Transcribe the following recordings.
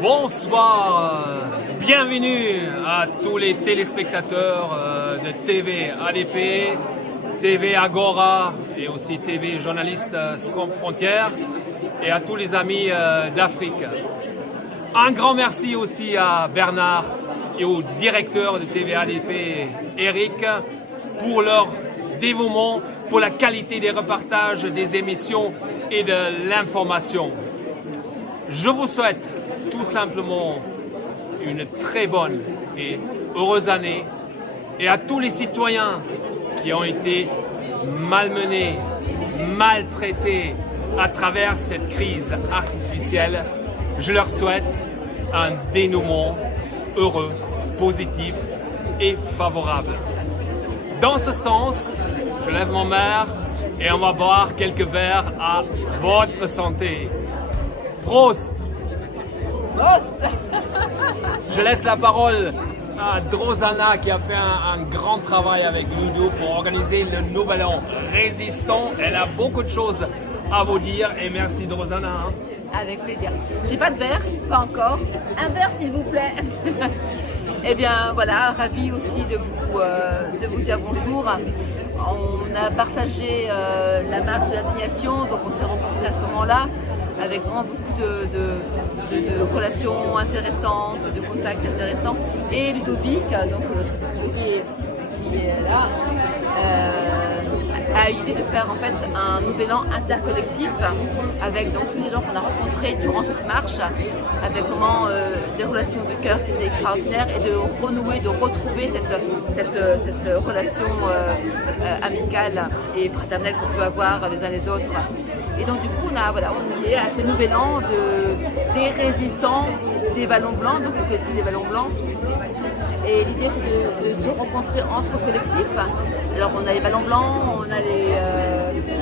Bonsoir, bienvenue à tous les téléspectateurs de TV ADP, TV Agora et aussi TV Journalistes sans frontières et à tous les amis d'Afrique. Un grand merci aussi à Bernard et au directeur de TV ADP, Eric, pour leur dévouement, pour la qualité des reportages, des émissions et de l'information. Je vous souhaite tout simplement une très bonne et heureuse année, et à tous les citoyens qui ont été malmenés, maltraités à travers cette crise artificielle, je leur souhaite un dénouement heureux, positif et favorable. Dans ce sens, je lève mon verre et on va boire quelques verres à votre santé. Prost! Prost! Je laisse la parole à Drosana qui a fait un grand travail avec Ludo pour organiser le Nouvel An résistant. Elle a beaucoup de choses à vous dire et merci Drosana. Avec plaisir. J'ai pas de verre, pas encore. Un verre s'il vous plaît. Eh bien voilà, ravi aussi de vous dire bonjour. On a partagé la marche de l'indignation, donc on s'est rencontrés à ce moment-là avec vraiment beaucoup de relations intéressantes, de contacts intéressants. Et Ludovic, donc qui est là, a eu l'idée de faire en fait un nouvel an intercollectif avec donc tous les gens qu'on a rencontrés durant cette marche, avec vraiment des relations de cœur qui étaient extraordinaires et de renouer, de retrouver cette relation amicale et fraternelle qu'on peut avoir les uns les autres. Et donc du coup on est à ce nouvel an des résistants des ballons blancs, donc le collectif des ballons blancs. Et l'idée c'est de se rencontrer entre collectifs. Alors on a les ballons blancs, on a les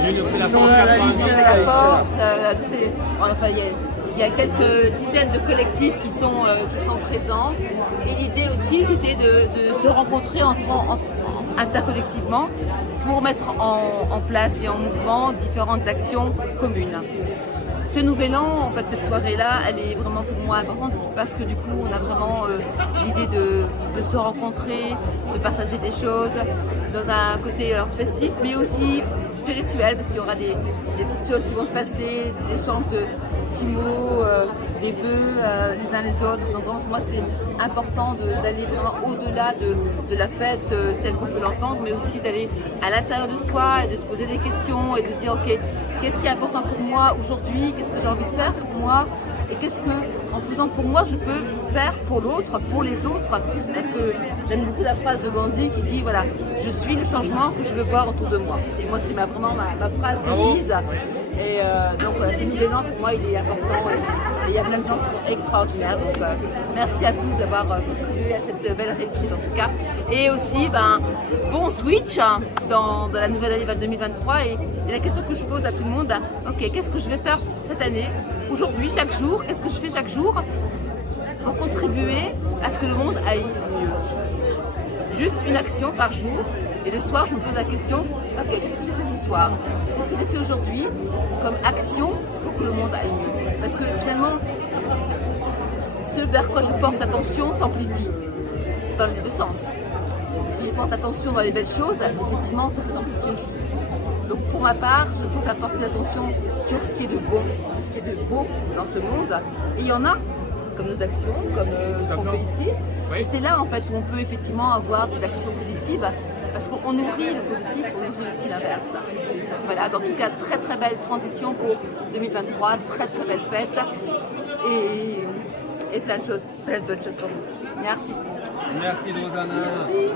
L'Union fait la force, enfin il y a quelques dizaines de collectifs qui sont présents. Et l'idée aussi c'était de se rencontrer intercollectivement pour mettre en place et en mouvement différentes actions communes. Ce nouvel an, en fait, cette soirée-là, elle est vraiment pour moi importante parce que du coup, on a vraiment l'idée de se rencontrer, de partager des choses dans un côté festif, mais aussi spirituel, parce qu'il y aura des petites choses qui vont se passer, des échanges de petits mots, des vœux les uns les autres. Donc vraiment, pour moi, c'est important d'aller vraiment au-delà de la fête telle qu'on peut l'entendre, mais aussi d'aller à l'intérieur de soi et de se poser des questions et de se dire, ok, qu'est-ce qui est important pour moi aujourd'hui, qu'est-ce que j'ai envie de faire pour moi et qu'est-ce que, en faisant pour moi, je peux faire pour l'autre, pour les autres. Parce que j'aime beaucoup la phrase de Gandhi qui dit, voilà, je suis le changement que je veux voir autour de moi. Et moi, c'est vraiment ma phrase de devise. Et donc, ce nouvel an, pour moi, il est important. Et il y a plein de gens qui sont extraordinaires. Donc, merci à tous d'avoir contribué à cette belle réussite, en tout cas. Et aussi, bon switch dans la nouvelle année 2023. Et la question que je pose à tout le monde, ok, qu'est-ce que je vais faire cette année, aujourd'hui, chaque jour? Qu'est-ce que je fais chaque jour pour contribuer à ce que le monde aille mieux? Juste une action par jour. Et le soir, je me pose la question, ok, qu'est-ce que j'ai fait ce soir? Qu'est-ce que j'ai fait aujourd'hui comme action pour que le monde aille mieux? Parce que finalement, ce vers quoi je porte attention s'amplifie dans les deux sens. Si je porte attention dans les belles choses, effectivement, ça peut s'amplifier aussi. Donc pour ma part, je préfère porter l'attention sur ce qui est de bon, sur ce qui est de beau dans ce monde. Et il y en a, comme nos actions, comme ce qu'on fait ici. Oui. Et c'est là en fait où on peut effectivement avoir des actions positives, parce qu'on nourrit le positif, on nourrit aussi l'inverse. Voilà, en tout cas, très très belle transition pour 2023, très très belle fête et plein de choses, plein de bonnes choses pour vous. Merci. Merci Drosana. Merci.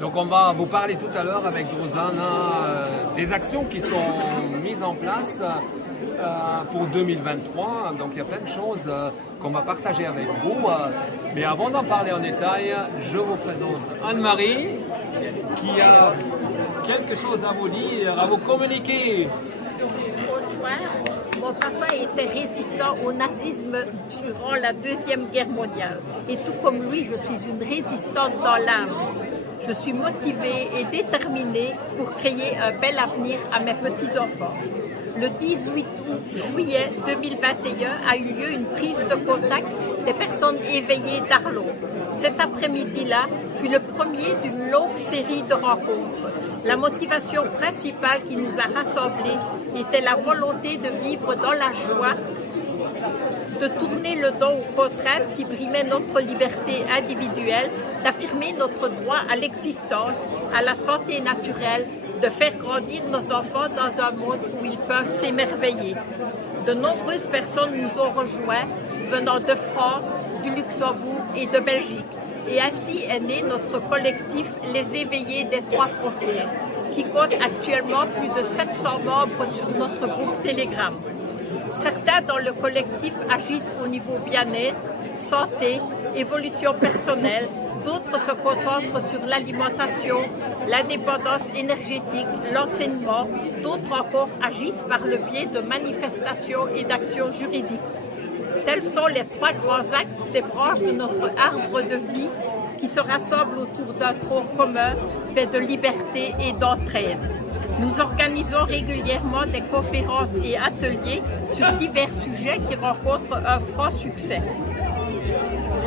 Donc on va vous parler tout à l'heure avec Drosana des actions qui sont mises en place pour 2023. Donc il y a plein de choses qu'on va partager avec vous. Mais avant d'en parler en détail, je vous présente Anne-Marie qui a quelque chose à vous dire, à vous communiquer. Bonsoir. Mon papa était résistant au nazisme durant la Deuxième Guerre mondiale. Et tout comme lui, je suis une résistante dans l'âme. Je suis motivée et déterminée pour créer un bel avenir à mes petits-enfants. Le 18 juillet 2021 a eu lieu une prise de contact des personnes éveillées d'Arlon. Cet après-midi-là fut le premier d'une longue série de rencontres. La motivation principale qui nous a rassemblés était la volonté de vivre dans la joie, de tourner le dos aux contraintes qui brimaient notre liberté individuelle, d'affirmer notre droit à l'existence, à la santé naturelle, de faire grandir nos enfants dans un monde où ils peuvent s'émerveiller. De nombreuses personnes nous ont rejoints venant de France, du Luxembourg et de Belgique. Et ainsi est né notre collectif Les Éveillés des Trois Frontières, qui compte actuellement plus de 700 membres sur notre groupe Telegram. Certains dans le collectif agissent au niveau bien-être, santé, évolution personnelle, d'autres se concentrent sur l'alimentation, l'indépendance énergétique, l'enseignement, d'autres encore agissent par le biais de manifestations et d'actions juridiques. Tels sont les trois grands axes des branches de notre arbre de vie qui se rassemblent autour d'un tronc commun fait de liberté et d'entraide. Nous organisons régulièrement des conférences et ateliers sur divers sujets qui rencontrent un franc succès.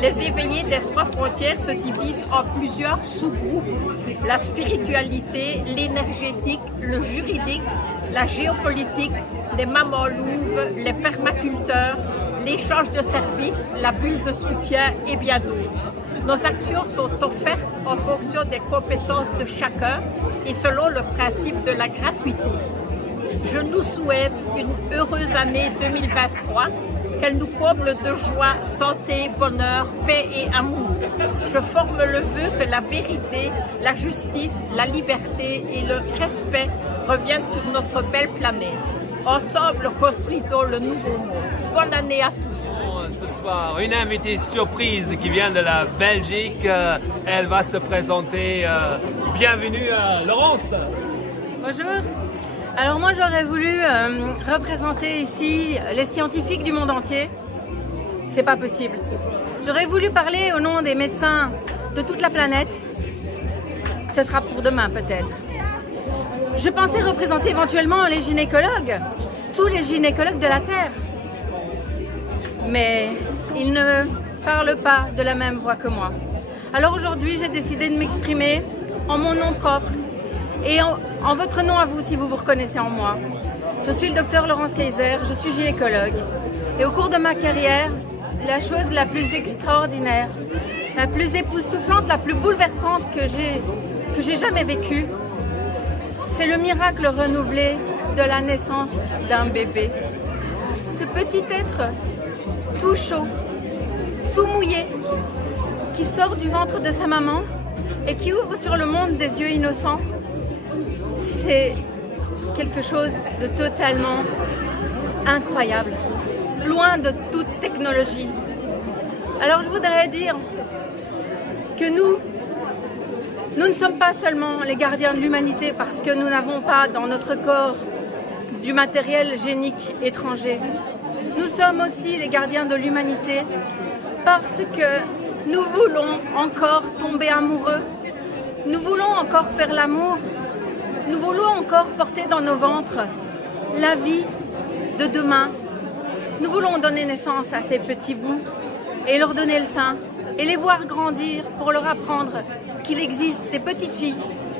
Les éveillés des Trois Frontières se divisent en plusieurs sous-groupes. La spiritualité, l'énergétique, le juridique, la géopolitique, les mamans louves, les permaculteurs, l'échange de services, la bulle de soutien et bien d'autres. Nos actions sont offertes en fonction des compétences de chacun et selon le principe de la gratuité. Je nous souhaite une heureuse année 2023, qu'elle nous comble de joie, santé, bonheur, paix et amour. Je forme le vœu que la vérité, la justice, la liberté et le respect reviennent sur notre belle planète. Ensemble, construisons le nouveau monde. Bonne année à tous. Ce soir, une invitée surprise qui vient de la Belgique. Elle va se présenter. Bienvenue, Laurence. Bonjour. Alors moi j'aurais voulu représenter ici les scientifiques du monde entier. C'est pas possible. J'aurais voulu parler au nom des médecins de toute la planète. Ce sera pour demain peut-être. Je pensais représenter éventuellement les gynécologues, tous les gynécologues de la Terre. Mais ils ne parlent pas de la même voix que moi. Alors aujourd'hui j'ai décidé de m'exprimer en mon nom propre et en votre nom à vous, si vous vous reconnaissez en moi. Je suis le docteur Laurence Kaiser, je suis gynécologue. Et au cours de ma carrière, la chose la plus extraordinaire, la plus époustouflante, la plus bouleversante que j'ai jamais vécue, c'est le miracle renouvelé de la naissance d'un bébé. Ce petit être tout chaud, tout mouillé, qui sort du ventre de sa maman et qui ouvre sur le monde des yeux innocents. C'est quelque chose de totalement incroyable, loin de toute technologie. Alors je voudrais dire que nous ne sommes pas seulement les gardiens de l'humanité parce que nous n'avons pas dans notre corps du matériel génique étranger. Nous sommes aussi les gardiens de l'humanité parce que nous voulons encore tomber amoureux, nous voulons encore faire l'amour, nous voulons encore porter dans nos ventres la vie de demain. Nous voulons donner naissance à ces petits bouts et leur donner le sein et les voir grandir pour leur apprendre qu'il existe des petites filles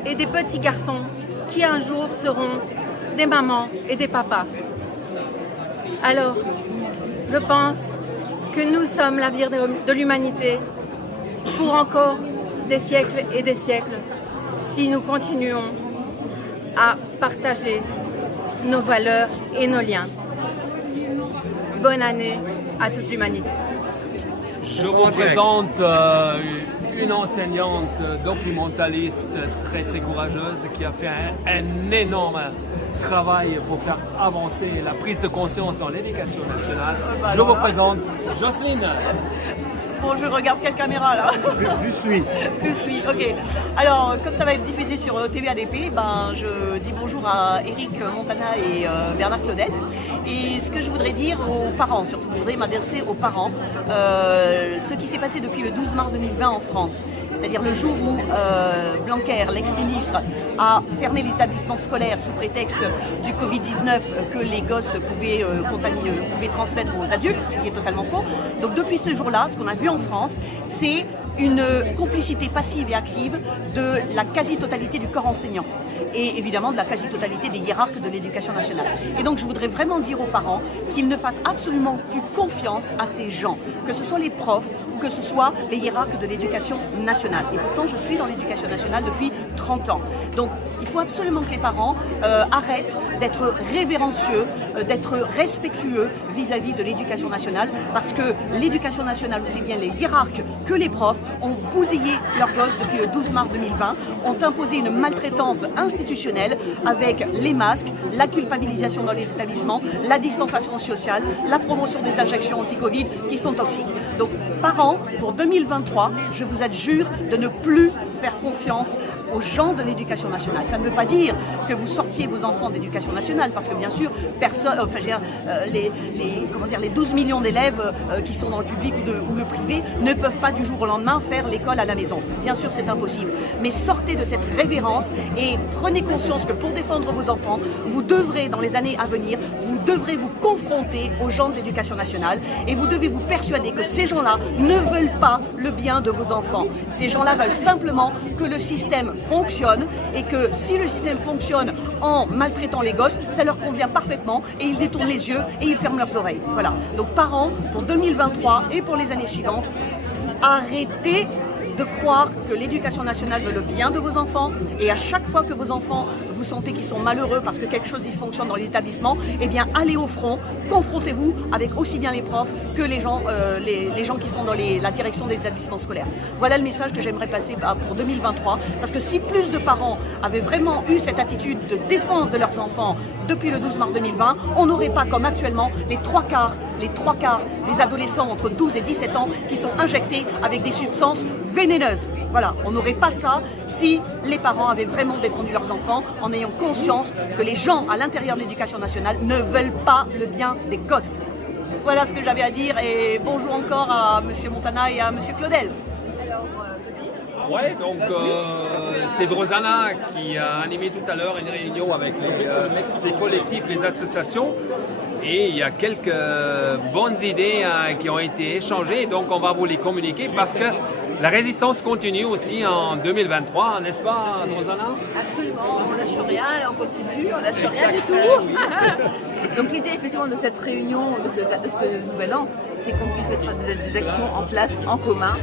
et des petits garçons qui un jour seront des mamans et des papas. Alors, je pense que nous sommes l'avenir de l'humanité pour encore des siècles et des siècles si nous continuons à partager nos valeurs et nos liens. Bonne année à toute l'humanité. Je vous présente une enseignante documentaliste très très courageuse qui a fait un énorme travail pour faire avancer la prise de conscience dans l'éducation nationale. Je vous présente Jocelyne. Bon, je regarde quelle caméra là? Plus lui. Plus lui, ok. Alors, comme ça va être diffusé sur TV ADP, je dis bonjour à Eric Montana et Bernard Claudel. Et ce que je voudrais dire aux parents, surtout je voudrais m'adresser aux parents, ce qui s'est passé depuis le 12 mars 2020 en France, c'est-à-dire le jour où Blanquer, l'ex-ministre, a fermé les établissements scolaires sous prétexte du Covid-19 que les gosses pouvaient transmettre aux adultes, ce qui est totalement faux. Donc depuis ce jour-là, ce qu'on a vu en France, c'est une complicité passive et active de la quasi-totalité du corps enseignant et évidemment de la quasi-totalité des hiérarques de l'éducation nationale. Et donc je voudrais vraiment dire aux parents qu'ils ne fassent absolument plus confiance à ces gens, que ce soit les profs ou que ce soit les hiérarques de l'éducation nationale. Et pourtant je suis dans l'éducation nationale depuis 30 ans. Donc il faut absolument que les parents arrêtent d'être révérencieux, d'être respectueux vis-à-vis de l'éducation nationale, parce que l'éducation nationale, aussi bien les hiérarques que les profs, ont bousillé leurs gosses depuis le 12 mars 2020, ont imposé une maltraitance institutionnelle avec les masques, la culpabilisation dans les établissements, la distanciation sociale, la promotion des injections anti-Covid qui sont toxiques. Donc, parents, pour 2023, je vous adjure de ne plus faire confiance aux gens de l'éducation nationale. Ça ne veut pas dire que vous sortiez vos enfants d'éducation nationale, parce que bien sûr, les 12 millions d'élèves qui sont dans le public ou le privé ne peuvent pas du jour au lendemain faire l'école à la maison. Bien sûr, c'est impossible. Mais sortez de cette révérence et prenez conscience que pour défendre vos enfants, vous devrez, dans les années à venir, vous devrez vous confronter aux gens de l'éducation nationale et vous devez vous persuader que ces gens-là ne veulent pas le bien de vos enfants. Ces gens-là veulent simplement que le système fonctionne et que si le système fonctionne en maltraitant les gosses, ça leur convient parfaitement et ils détournent les yeux et ils ferment leurs oreilles. Voilà. Donc parents, pour 2023 et pour les années suivantes, arrêtez de croire que l'éducation nationale veut le bien de vos enfants et à chaque fois que vos enfants vous sentez qu'ils sont malheureux parce que quelque chose dysfonctionne dans les établissements, eh bien allez au front, confrontez-vous avec aussi bien les profs que les gens qui sont dans la direction des établissements scolaires. Voilà le message que j'aimerais passer pour 2023, parce que si plus de parents avaient vraiment eu cette attitude de défense de leurs enfants depuis le 12 mars 2020, on n'aurait pas comme actuellement les trois quarts des adolescents entre 12 et 17 ans qui sont injectés avec des substances vénéneuses. Voilà, on n'aurait pas ça si les parents avaient vraiment défendu leurs enfants en ayant conscience que les gens à l'intérieur de l'éducation nationale ne veulent pas le bien des gosses. Voilà ce que j'avais à dire et bonjour encore à M. Montana et à M. Claudel. Ouais, donc c'est Drosana qui a animé tout à l'heure une réunion avec les collectifs, les associations. Et il y a quelques bonnes idées qui ont été échangées, donc on va vous les communiquer parce que la résistance continue aussi en 2023, n'est-ce pas, Drosana? Absolument, on lâche rien et on continue, on lâche rien du tout. Donc l'idée effectivement de cette réunion, de ce nouvel an, c'est qu'on puisse mettre des actions en place en commun.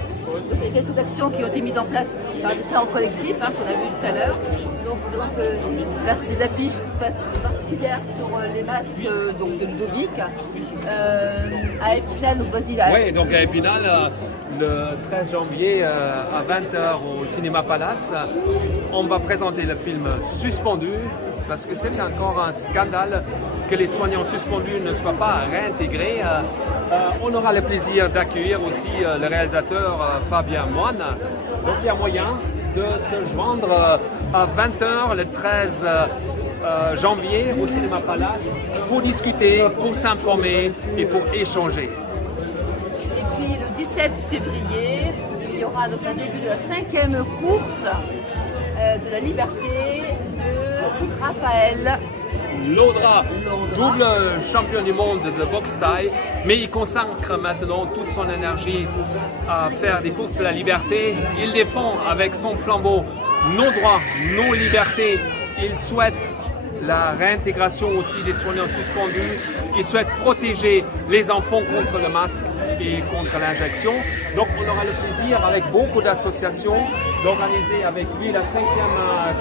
Donc il y a quelques actions qui ont été mises en place par différents collectifs, qu'on a vu tout à l'heure. Donc par exemple, faire des affiches particulières sur les masques de Ludovic, à Épinal, nos voisins. Oui, donc à Épinal, le 13 janvier à 20h au Cinéma Palace, on va présenter le film Suspendu, parce que c'est encore un scandale que les soignants suspendus ne soient pas réintégrés. On aura le plaisir d'accueillir aussi le réalisateur Fabien Moine. Donc il y a moyen de se joindre à 20h le 13 janvier au Cinéma Palace pour discuter, pour s'informer et pour échanger. Et puis le 17 février, il y aura donc le début de la 5e course de la liberté de Raphaël Laudra, double champion du monde de boxe thaï, mais il consacre maintenant toute son énergie à faire des courses de la liberté. Il défend avec son flambeau nos droits, nos libertés. Il souhaite la réintégration aussi des soignants suspendus. Il souhaite protéger les enfants contre le masque et contre l'injection. Donc on aura le plaisir, avec beaucoup d'associations, d'organiser avec lui la 5e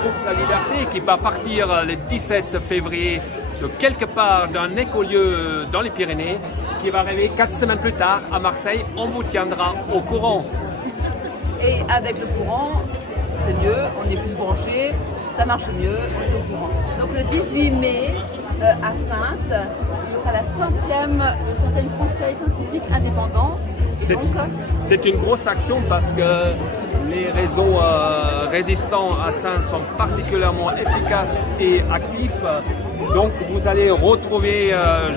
course de la liberté qui va partir le 17 février de quelque part d'un écolieu dans les Pyrénées, qui va arriver 4 semaines plus tard à Marseille. On vous tiendra au courant. Et avec le courant, c'est mieux, on est plus branché, ça marche mieux, on est au courant. Donc le 18 mai à Saintes, à la 100e Conseil scientifique indépendant. C'est une grosse action parce que les réseaux résistants à ça sont particulièrement efficaces et actifs. Donc vous allez retrouver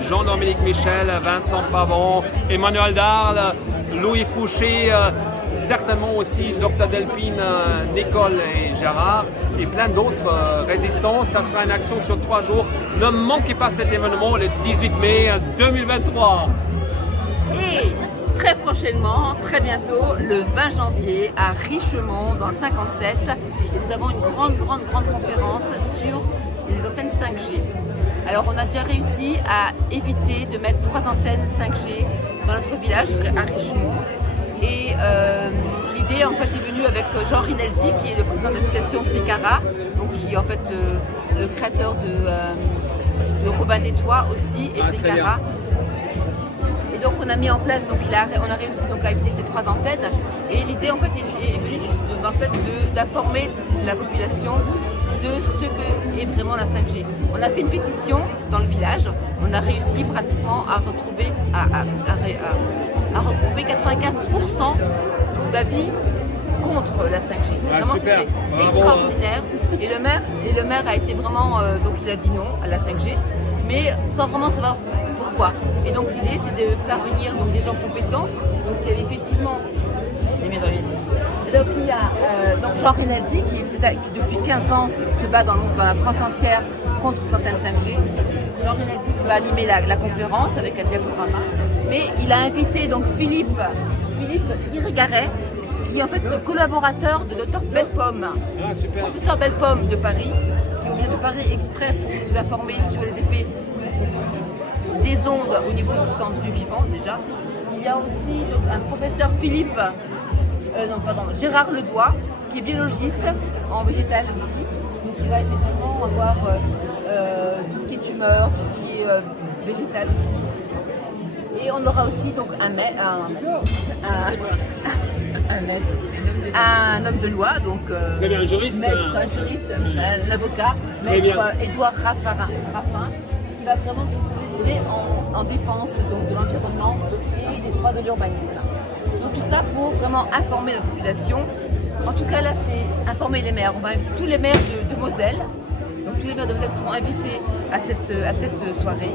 Jean-Dominique Michel, Vincent Pavon, Emmanuel Darle, Louis Fouché, certainement aussi Dr Delpine, Nicole et Gérard et plein d'autres résistants. Ça sera une action sur 3 jours. Ne manquez pas cet événement le 18 mai 2023. Et très prochainement, très bientôt, le 20 janvier à Richemont dans le 57, nous avons une grande conférence sur les antennes 5G. Alors on a déjà réussi à éviter de mettre 3 antennes 5G dans notre village à Richemont. Et l'idée en fait est venue avec Jean Rinaldi qui est le président de l'association Secara, donc qui est en fait le créateur de Robin des Toits aussi et Secara. Et donc on a mis en place, donc on a réussi donc à éviter ces 3 antennes. Et l'idée en fait est venue dans le fait d'informer la population de ce que est vraiment la 5G. On a fait une pétition dans le village, on a réussi pratiquement à retrouver, à retrouver 95% d'avis contre la 5G. Vraiment super. c'était extraordinaire. Et le maire a été vraiment, donc il a dit non à la 5G, mais sans vraiment savoir pourquoi. Et donc l'idée c'est de faire venir donc, des gens compétents. Donc il y avait effectivement, j'ai mis dans les donc il y a donc Jean Rinaldi qui depuis 15 ans se bat dans la France entière contre ces antennes 5G. Jean Rinaldi qui va animer la conférence avec un diaporama. Mais il a invité donc Philippe Irigaray, qui est en fait le collaborateur de Dr Bellepomme, professeur Bellepomme de Paris, qui est venu de Paris exprès pour nous informer sur les effets des ondes au niveau du centre du vivant déjà. Il y a aussi donc, un professeur Gérard Ledoy, qui est biologiste en végétal aussi, donc il va effectivement avoir tout ce qui est tumeur, tout ce qui est végétal aussi. Et on aura aussi donc un homme de loi, donc Très bien, un juriste, un avocat, maître Édouard Raffin, qui va vraiment se spécialiser en défense donc, de l'environnement et des droits de l'urbanisme. Donc tout ça pour vraiment informer la population. En tout cas là c'est informer les maires. On va inviter tous les maires de Moselle. Donc tous les maires de Moselle seront invités à cette soirée.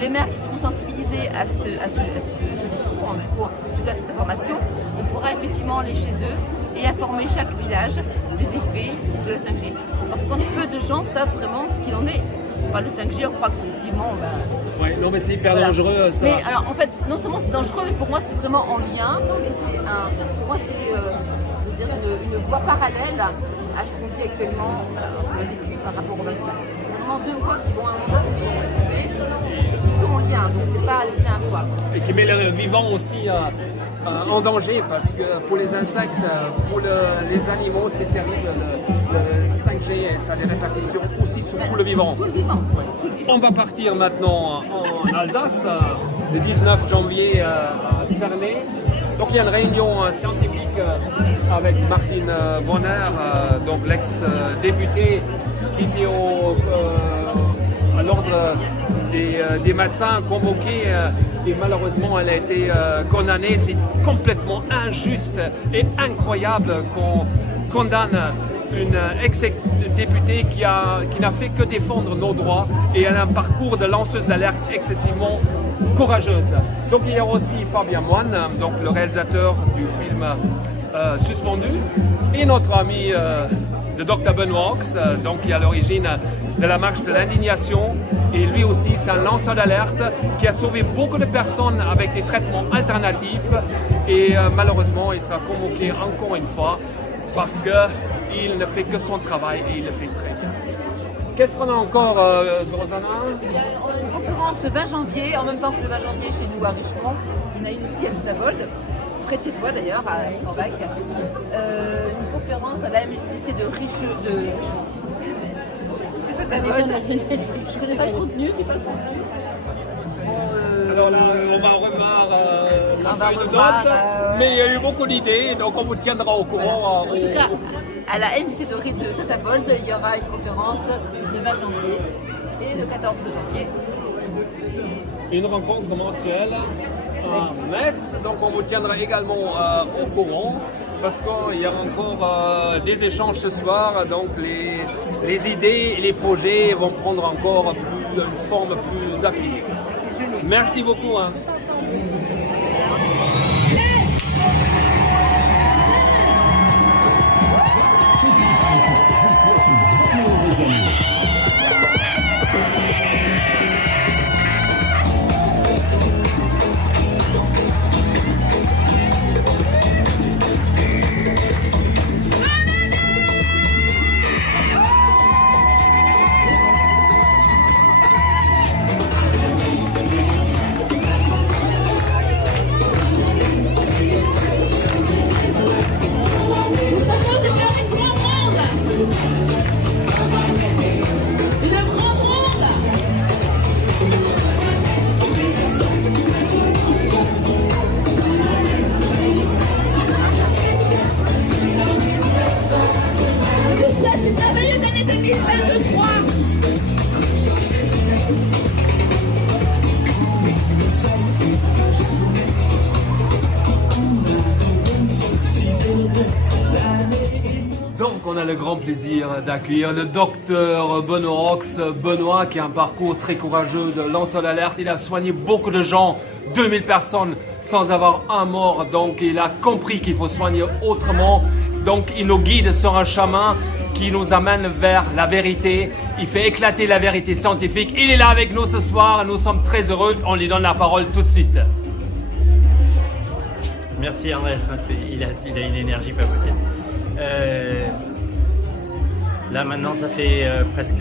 Les maires qui seront sensibilisés à ce discours, en tout cas cette information, on pourra effectivement aller chez eux et informer chaque village des effets de la 5G. Parce qu'en fait, peu de gens savent vraiment ce qu'il en est. On parle de 5G, on croit que c'est effectivement... Ouais, non mais c'est hyper dangereux ça. Mais alors en fait, non seulement c'est dangereux, mais pour moi c'est vraiment en lien, parce que pour moi c'est une voie parallèle à ce qu'on vit actuellement, ce qu'on a vécu par rapport au vaccin. C'est vraiment 2 voies qui vont et qui sont en lien, donc c'est pas le lien quoi. Et qui met le vivant aussi en danger, parce que pour les insectes, pour les animaux, c'est terrible. Le 5G, ça a des répercussions aussi sur tout le vivant. Tout le vivant. Ouais. On va partir maintenant en Alsace, le 19 janvier à Cernay. Donc il y a une réunion scientifique avec Martine Bonner, donc l'ex-députée qui était à l'ordre des médecins convoqués et malheureusement elle a été condamnée. C'est complètement injuste et incroyable qu'on condamne une ex-députée qui n'a fait que défendre nos droits et elle a un parcours de lanceuse d'alerte excessivement courageuse. Donc il y a aussi Fabien Moine, donc le réalisateur du film Suspendu, et notre ami de Dr Benoît Ox, donc qui est à l'origine de la marche de l'indignation, et lui aussi c'est un lanceur d'alerte qui a sauvé beaucoup de personnes avec des traitements alternatifs et malheureusement il sera convoqué encore une fois parce qu'il ne fait que son travail et il le fait très bien. Qu'est-ce qu'on a encore, Rosanna? On a une conférence le 20 janvier, en même temps que le 20 janvier chez nous à Richemont. Il y en a une aussi à Stavold, près de chez toi d'ailleurs, à Forbach. Une conférence à la MJC de Richemont. Je ne connais pas le contenu, c'est pas le contenu. Alors là, on va revoir la feuille de notes, mais il y a eu beaucoup d'idées, donc on vous tiendra au courant. Voilà. En tout cas, à la MJC de Saint-Avold, il y aura une conférence le 20 janvier et le 14 janvier. Une rencontre mensuelle à Metz, donc on vous tiendra également au courant. parce qu'il y a encore des échanges ce soir, donc les idées et les projets vont prendre encore une forme plus affinée. Merci beaucoup. Hein. Donc on a le grand plaisir d'accueillir le docteur Benoît Rox. Benoît qui a un parcours très courageux de lanceur d'alerte. Il a soigné beaucoup de gens, 2000 personnes sans avoir un mort. Donc il a compris qu'il faut soigner autrement. Donc il nous guide sur un chemin qui nous amène vers la vérité. Il fait éclater la vérité scientifique. Il est là avec nous ce soir. Nous sommes très heureux. On lui donne la parole tout de suite. Merci Andrés, il a une énergie pas possible. Là maintenant ça fait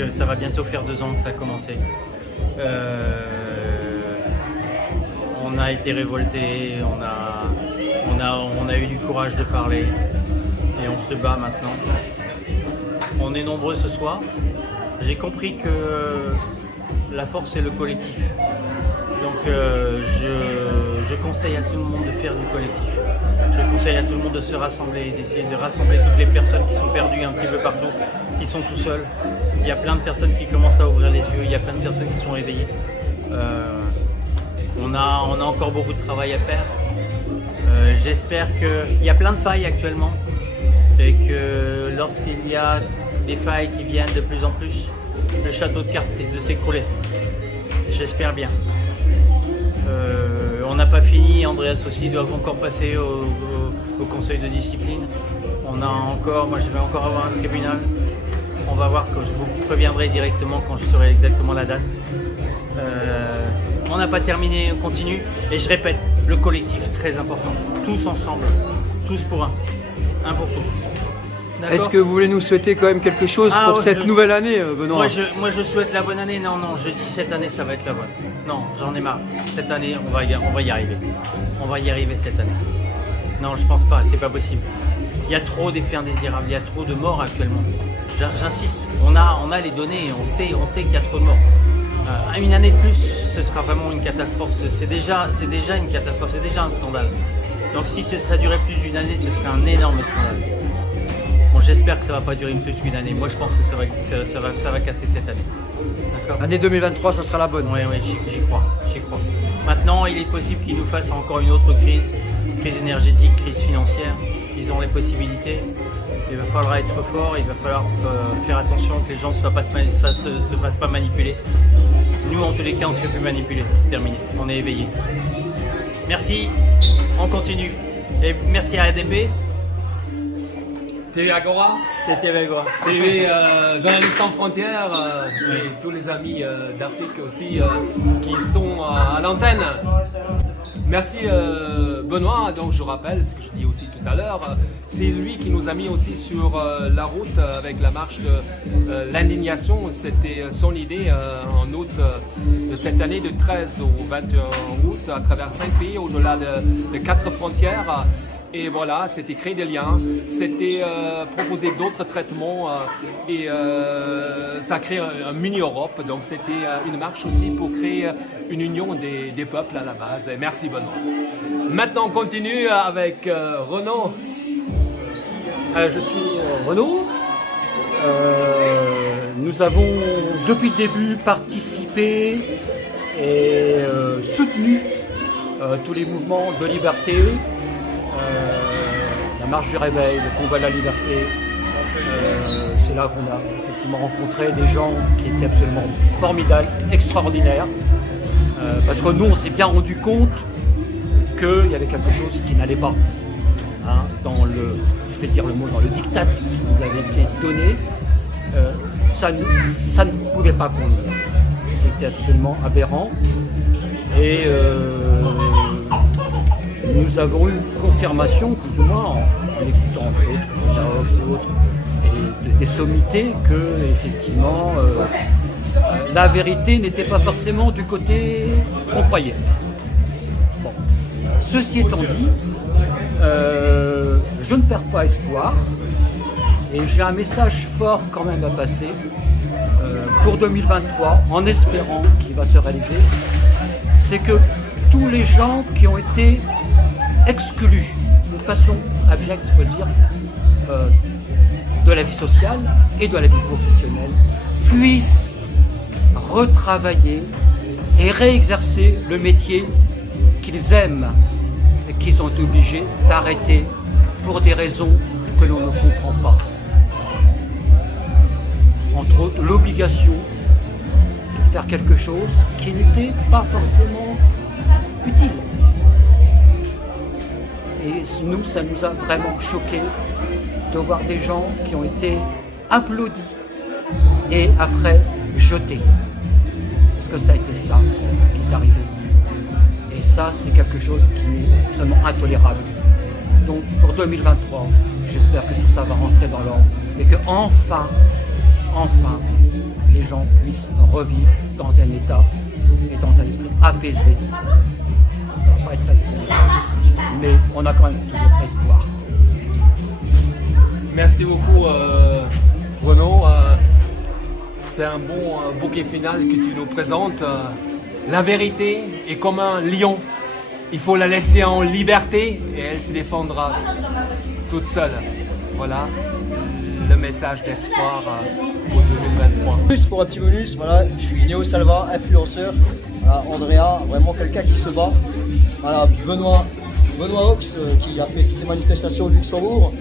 ça va bientôt faire 2 ans que ça a commencé. On a été révoltés, on a eu du courage de parler et on se bat maintenant. On est nombreux ce soir. J'ai compris que la force c'est le collectif. Donc je conseille à tout le monde de faire du collectif. Je conseille à tout le monde de se rassembler, d'essayer de rassembler toutes les personnes qui sont perdues un petit peu partout, qui sont tout seuls. Il y a plein de personnes qui commencent à ouvrir les yeux, il y a plein de personnes qui sont réveillées. On a encore beaucoup de travail à faire. J'espère qu'il y a plein de failles actuellement et que lorsqu'il y a des failles qui viennent de plus en plus, le château de cartes risque de s'écrouler. J'espère bien. On n'a pas fini, Andreas aussi doit encore passer au conseil de discipline. Moi je vais encore avoir un tribunal. On va voir, que je vous préviendrai directement quand je saurai exactement la date. On n'a pas terminé, on continue. Et je répète, le collectif très important. Tous ensemble, tous pour un pour tous. Est-ce que vous voulez nous souhaiter quand même quelque chose pour cette nouvelle année, Benoît? Moi je souhaite la bonne année. Non, je dis cette année ça va être la bonne. Non, j'en ai marre. Cette année on va y arriver. On va y arriver cette année. Non, je pense pas, c'est pas possible. Il y a trop d'effets indésirables, il y a trop de morts actuellement. J'insiste, on a les données, on sait qu'il y a trop de morts. Une année de plus, ce sera vraiment une catastrophe. C'est déjà une catastrophe, c'est déjà un scandale. Donc si ça durait plus d'une année, ce serait un énorme scandale. Bon, j'espère que ça ne va pas durer plus qu'une année. Moi, je pense que ça va casser cette année. D'accord ? L'année 2023, ça sera la bonne. Oui, j'y crois. Maintenant, il est possible qu'ils nous fassent encore une autre crise énergétique, crise financière. Ils ont les possibilités. Il va falloir être fort, il va falloir faire attention que les gens ne se fassent pas manipuler. Nous, en tous les cas, on ne se fait plus manipuler. C'est terminé. On est éveillés. Merci. On continue. Et merci à ADP. TV Agora, TV Agora, TV Journalistes sans frontières et tous les amis d'Afrique aussi qui sont à l'antenne. Merci Benoît, donc je rappelle ce que je dis aussi tout à l'heure, c'est lui qui nous a mis aussi sur la route avec la marche de l'indignation. C'était son idée en août de cette année, de 13 au 21 août, à travers 5 pays, au-delà de 4 frontières. Et voilà, c'était créer des liens, c'était proposer d'autres traitements et ça crée un mini-Europe. Donc c'était une marche aussi pour créer une union des peuples à la base. Et merci Benoît. Maintenant on continue avec Renaud. Je suis Renaud. Nous avons depuis le début participé et soutenu tous les mouvements de liberté. La marche du réveil, le convoi de la liberté. C'est là qu'on a effectivement rencontré des gens qui étaient absolument formidables, extraordinaires. Parce que nous, on s'est bien rendu compte qu'il y avait quelque chose qui n'allait pas. Hein, dans le, je vais dire le mot, dans le diktat qui nous avait été donné, ça ne pouvait pas conduire. C'était absolument aberrant. Et nous avons eu confirmation, plus ou moins, en écoutant entre autres Daox et autres, et des sommités, que effectivement la vérité n'était pas forcément du côté qu'on croyait. Bon. Ceci étant dit, je ne perds pas espoir et j'ai un message fort quand même à passer pour 2023, en espérant qu'il va se réaliser. C'est que tous les gens qui ont été exclus de façon abjecte, il faut le dire, de la vie sociale et de la vie professionnelle, puissent retravailler et réexercer le métier qu'ils aiment et qu'ils ont été obligés d'arrêter pour des raisons que l'on ne comprend pas. Entre autres, l'obligation de faire quelque chose qui n'était pas forcément utile. Et nous, ça nous a vraiment choqués de voir des gens qui ont été applaudis et après jetés. Parce que ça a été ça qui est arrivé. Et ça, c'est quelque chose qui est absolument intolérable. Donc pour 2023, j'espère que tout ça va rentrer dans l'ordre et que enfin, les gens puissent revivre dans un état et dans un esprit apaisé. Ça va pas être facile, mais on a quand même toujours espoir. Merci beaucoup Renaud. C'est un bon bouquet final que tu nous présentes. La vérité est comme un lion. Il faut la laisser en liberté et elle se défendra toute seule. Voilà le message d'espoir pour 2023. Pour un petit bonus, voilà, je suis Néo Salva, influenceur. Voilà, Andrea, vraiment quelqu'un qui se bat. Voilà, Benoît Ox qui a fait toutes les manifestations au Luxembourg.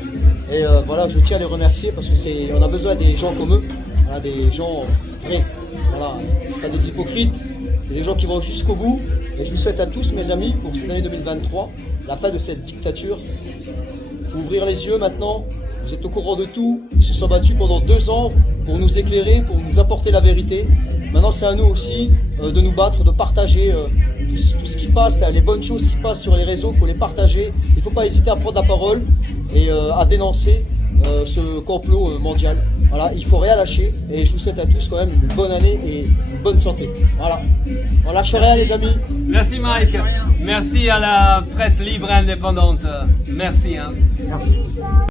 Et voilà, je tiens à les remercier parce que on a besoin des gens comme eux, voilà, des gens vrais. Voilà, c'est pas des hypocrites, c'est des gens qui vont jusqu'au bout. Et je vous souhaite à tous, mes amis, pour cette année 2023, la fin de cette dictature. Il faut ouvrir les yeux maintenant. Vous êtes au courant de tout. Ils se sont battus pendant 2 ans pour nous éclairer, pour nous apporter la vérité. Maintenant, c'est à nous aussi de nous battre, de partager tout ce qui passe, les bonnes choses qui passent sur les réseaux. Il faut les partager. Il ne faut pas hésiter à prendre la parole et à dénoncer ce complot mondial. Voilà, il ne faut rien lâcher. Et je vous souhaite à tous quand même une bonne année et une bonne santé. Voilà. On lâche rien, les amis. Merci Mike. Merci à la presse libre et indépendante. Merci. Hein. Merci.